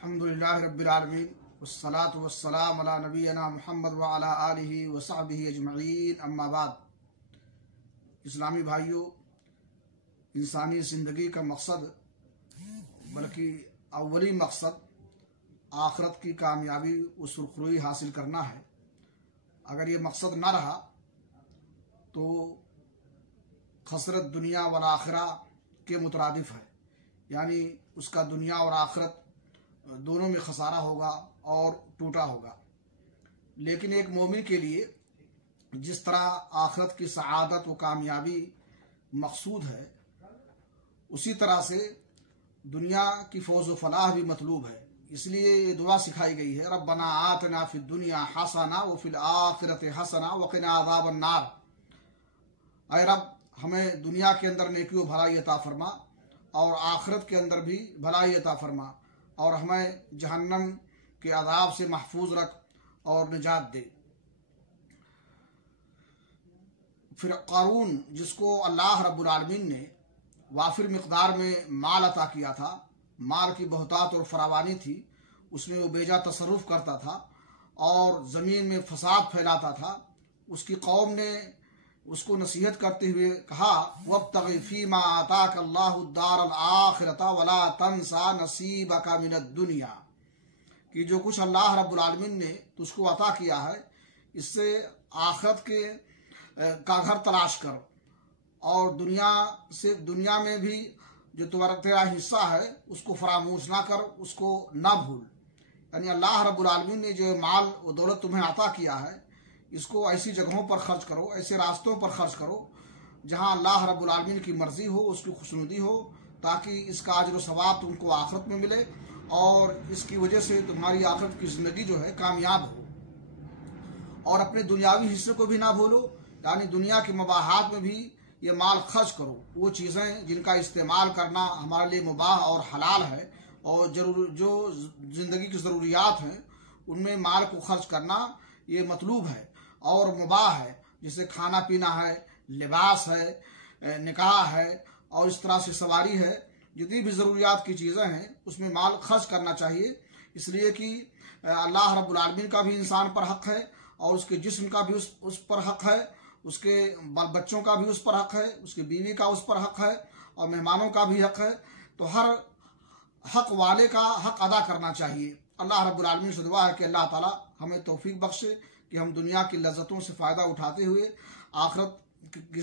अल्हम्दुलिल्लाह रब्बिल आलमीन वस्सलातु वस्सलाम अला नबीना मुहम्मद व अला आलिहि व सहबिहि अजमईन, अम्मा बाद। इस्लामी भाइयों, इंसानी ज़िंदगी का मकसद बल्कि अव्वली मकसद आखिरत की कामयाबी व सुरखरुई हासिल करना है। अगर ये मकसद न रहा तो खसरत दुनिया व आखिरा के मुतरादिफ है, यानी उसका दुनिया और आखिरत दोनों में खसारा होगा और टूटा होगा। लेकिन एक मोमिन के लिए जिस तरह आखिरत की सआदत व कामयाबी मकसूद है, उसी तरह से दुनिया की फौज व फलाह भी मतलूब है। इसलिए ये दुआ सिखाई गई है, रब्बना आतना फिद दुनिया हसना व फिल आखिरति हसना व क़िना अज़ाबन नार। ऐ रब, हमें दुनिया के अंदर नेकी व भलाई अता फरमा और आखिरत के अंदर भी भलाई अता फरमा, और हमें जहन्नम के अज़ाब से महफूज रख और निजात दे। फिर कारून, जिसको अल्लाह रब्बुल आलमीन ने वाफिर मिक़दार में माल अता किया था, माल की बहुतात और फरावानी थी, उसमें वो बेजा तसर्रुफ करता था और ज़मीन में फसाद फैलाता था। उसकी कौम ने उसको नसीहत करते हुए कहा, वब्तग़ि फ़ीमा आताका अल्लाहु दारल आखिरता वला तंसा नसीबका मिनद दुनिया, कि जो कुछ अल्लाह रब्बुल आलमीन ने तुझको अता किया है, इससे आखिरत के का घर तलाश कर और दुनिया में भी जो तेरा हिस्सा है उसको फरामोश ना कर, उसको ना भूल। यानी अल्लाह रब्बुल आलमीन ने जो माल व दौलत तुम्हें अता किया है, इसको ऐसी जगहों पर खर्च करो, ऐसे रास्तों पर खर्च करो जहां अल्लाह रब्बुल आलमीन की मर्जी हो, उसकी खुशनुदी हो, ताकि इसका अजर व सवाब तुमको आखिरत में मिले और इसकी वजह से तुम्हारी आखिरत की ज़िंदगी जो है कामयाब हो। और अपने दुनियावी हिस्से को भी ना भूलो, यानी दुनिया के मुबाहात में भी ये माल खर्च करो। वो चीज़ें जिनका इस्तेमाल करना हमारे लिए मुबाह और हलाल है और जो ज़िंदगी की ज़रूरियात हैं उनमें माल को खर्च करना ये मतलूब है और मुबाह है, जैसे खाना पीना है, लिबास है, निकाह है और इस तरह से सवारी है। जितनी भी ज़रूरियात की चीज़ें हैं उसमें माल खर्च करना चाहिए, इसलिए कि अल्लाह रब्बुल आलमीन का भी इंसान पर हक़ है और उसके जिस्म का भी उस पर हक़ है, उसके बाल बच्चों का भी उस पर हक़ है, उसकी बीवी का उस पर हक़ है और मेहमानों का भी हक़ है। तो हर हक़ वाले का हक़ अदा करना चाहिए। अल्लाह रब्बुल आलमीन से दुआ है कि अल्लाह ताला हमें तौफीक बख्शे कि हम दुनिया की लज्जतों से फ़ायदा उठाते हुए आखिरत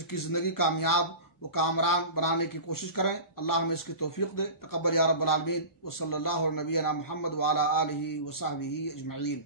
की ज़िंदगी कामयाब व कामरान बनाने की कोशिश करें। अल्लाह हमें इसकी तौफीक दे। तक़ब्बल या रब्बल आलमीन। व सल्लल्लाहु अलैहि नबीना मुहम्मद व अला आलिहि व सहबिहि अजमईन।